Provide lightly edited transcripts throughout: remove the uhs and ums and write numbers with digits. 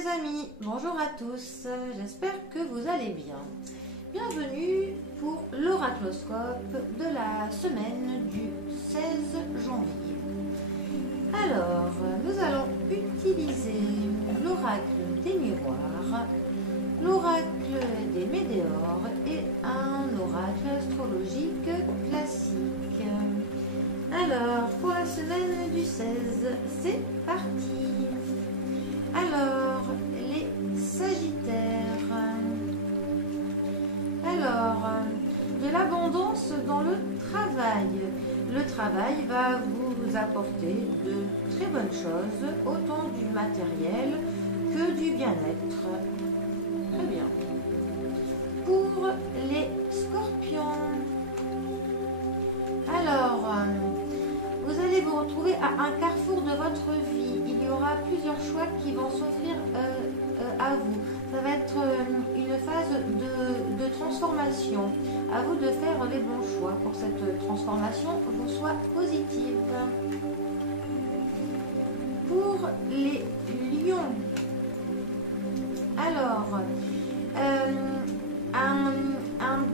les amis, bonjour à tous, j'espère que vous allez bien. Bienvenue pour l'oracloscope de la semaine du 16 janvier. Alors, nous allons utiliser l'oracle des miroirs, l'oracle des météores et un oracle astrologique classique. Alors, pour la semaine du 16, c'est parti. Alors, les Sagittaires. Alors, de l'abondance dans le travail. Le travail va vous apporter de très bonnes choses, autant du matériel que du bien-être. Très bien. Pour les Scorpions. Alors, vous allez vous retrouver à un carrefour de votre vie. Il y aura plusieurs choix qui vont s'offrir à vous. Ça va être une phase de transformation. À vous de faire les bons choix pour que cette transformation vous soit positive. Pour les lions, alors, un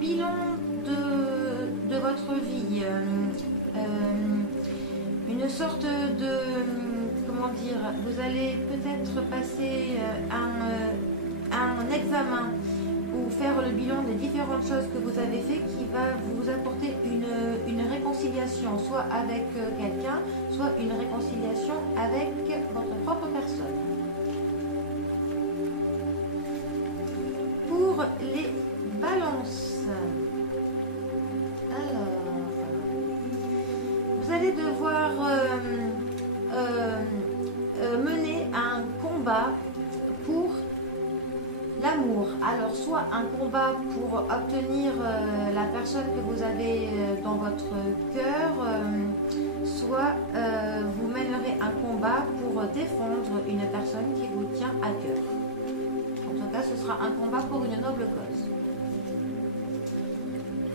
bilan de votre vie. Une sorte de, comment dire, vous allez peut-être passer un examen ou faire le bilan des différentes choses que vous avez fait qui va vous apporter une réconciliation, soit avec quelqu'un, soit une réconciliation avec votre propre personne. Pour les balances, vous allez devoir mener un combat pour l'amour. Alors, soit un combat pour obtenir la personne que vous avez dans votre cœur, soit vous mènerez un combat pour défendre une personne qui vous tient à cœur. En tout cas, ce sera un combat pour une noble cause.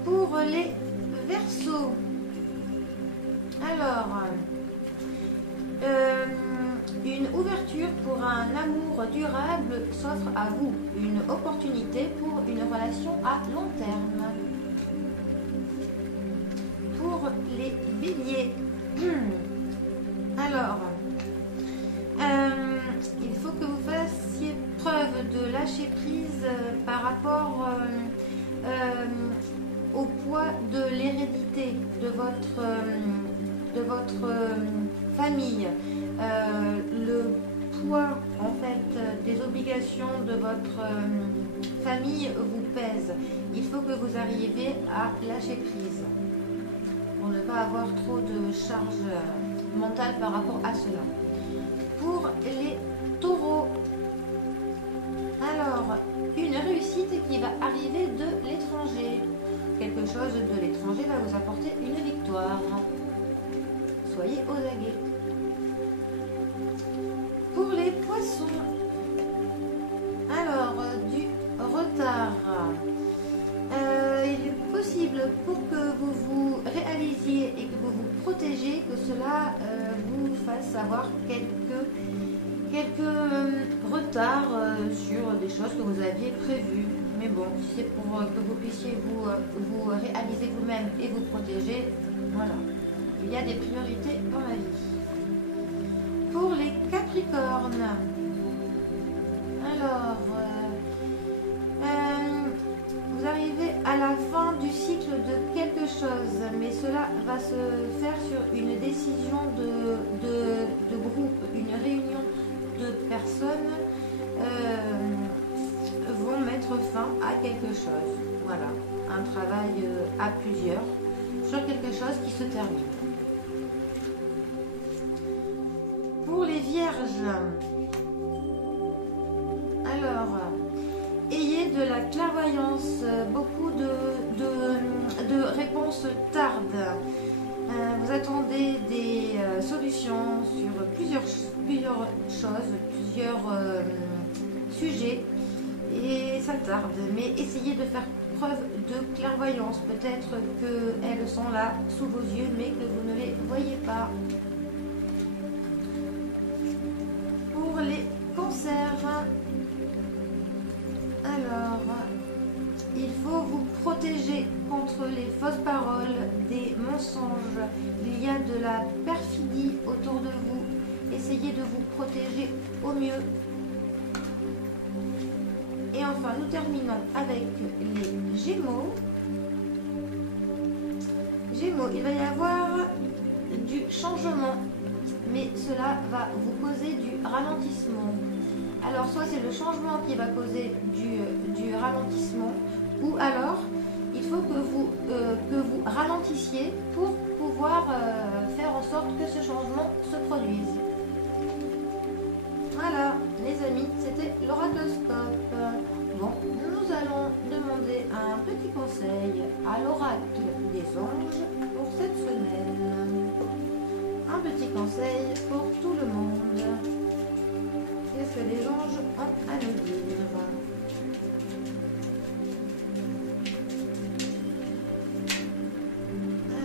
Pour les Verseaux, alors, une ouverture pour un amour durable s'offre à vous. Une opportunité pour une relation à long terme. Pour les Béliers, alors, il faut que vous fassiez preuve de lâcher prise par rapport au poids de l'hérédité de votre famille, le poids en fait des obligations de votre famille vous pèse. Il faut que vous arriviez à lâcher prise pour ne pas avoir trop de charge mentale par rapport à cela. Pour les Taureaux, alors une réussite qui va arriver de l'étranger. Quelque chose de l'étranger va vous apporter une victoire. Soyez aux aguets. Pour les Poissons, alors du retard. Il est possible pour que vous vous réalisiez et que vous vous protégez, que cela vous fasse avoir quelques retards sur des choses que vous aviez prévues. Mais bon, si c'est pour que vous puissiez vous réaliser vous-même et vous protéger, voilà. Il y a des priorités dans la vie. Pour les Capricornes, alors, vous arrivez à la fin du cycle de quelque chose, mais cela va se faire sur une décision de groupe, une réunion de personnes vont mettre fin à quelque chose. Voilà, un travail à plusieurs sur quelque chose qui se termine. Pour les Vierges, alors, ayez de la clairvoyance, beaucoup de réponses tardent. Vous attendez des solutions sur plusieurs choses, plusieurs sujets. Et ça tarde, mais essayez de faire preuve de clairvoyance. Peut-être qu'elles sont là sous vos yeux, mais que vous ne les voyez pas. Pour les cancers, mensonges, il y a de la perfidie autour de vous. Essayez de vous protéger au mieux. Et enfin, nous terminons avec les Gémeaux. Gémeaux, il va y avoir du changement, mais cela va vous causer du ralentissement. Alors, soit c'est le changement qui va causer du ralentissement, ou alors il faut que vous ralentissiez pour pouvoir faire en sorte que ce changement se produise. Voilà, les amis, c'était l'oracloscope. Bon, nous allons demander un petit conseil à l'oracle des anges pour cette semaine. Un petit conseil pour tout le monde. Qu'est-ce que les anges ont à nous dire?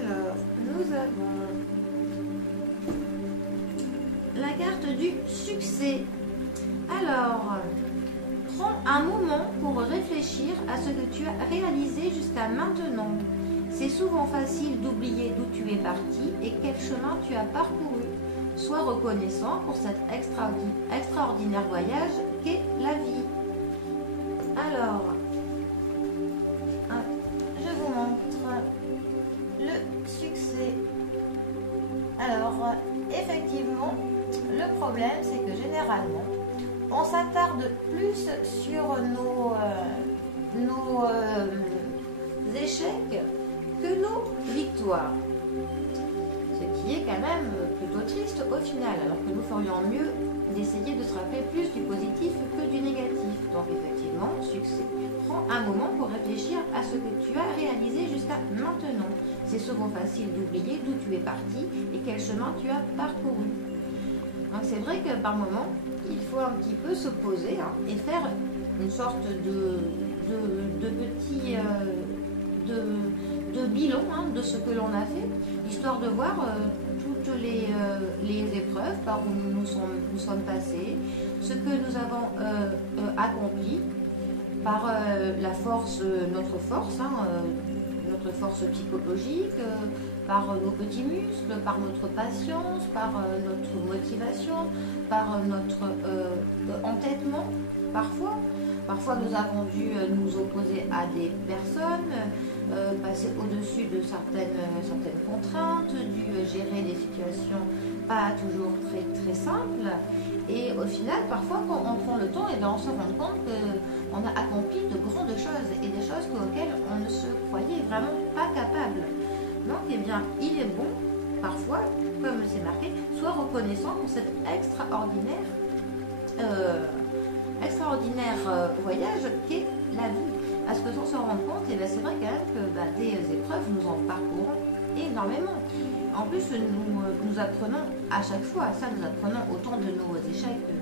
Alors, nous avons la carte du succès. Alors, prends un moment pour réfléchir à ce que tu as réalisé jusqu'à maintenant. C'est souvent facile d'oublier d'où tu es parti et quel chemin tu as parcouru. Sois reconnaissant pour cet extraordinaire voyage qu'est la vie. Alors, je vous montre le succès. Alors, effectivement, le problème, c'est que généralement, on s'attarde plus sur nos échecs que nos victoires. Ce qui est quand même plutôt triste au final, alors que nous ferions mieux d'essayer de se rappeler plus du positif que du négatif. Donc effectivement, succès. Prends un moment pour réfléchir à ce que tu as réalisé jusqu'à maintenant. C'est souvent facile d'oublier d'où tu es parti et quel chemin tu as parcouru. Donc c'est vrai que par moment, il faut un petit peu se poser et faire une sorte de petit de bilan de ce que l'on a fait, histoire de voir toutes les épreuves par où nous sommes passés, ce que nous avons accompli par la force, notre force psychologique, par nos petits muscles, par notre patience, par notre motivation, par notre entêtement parfois. Parfois nous avons dû nous opposer à des personnes, passer au-dessus de certaines contraintes, dû gérer des situations pas toujours très simples. Et au final, parfois, quand on prend le temps, on se rend compte qu'on a accompli de grandes choses et des choses auxquelles on ne se croyait vraiment pas capable. Donc, eh bien, il est bon, parfois, comme c'est marqué, sois reconnaissant pour cet extraordinaire voyage qu'est la vie. Parce que sans se rendre compte, c'est vrai quand même que des épreuves, nous en parcourons énormément. En plus, nous apprenons à chaque fois, ça nous apprenons autant de nos échecs que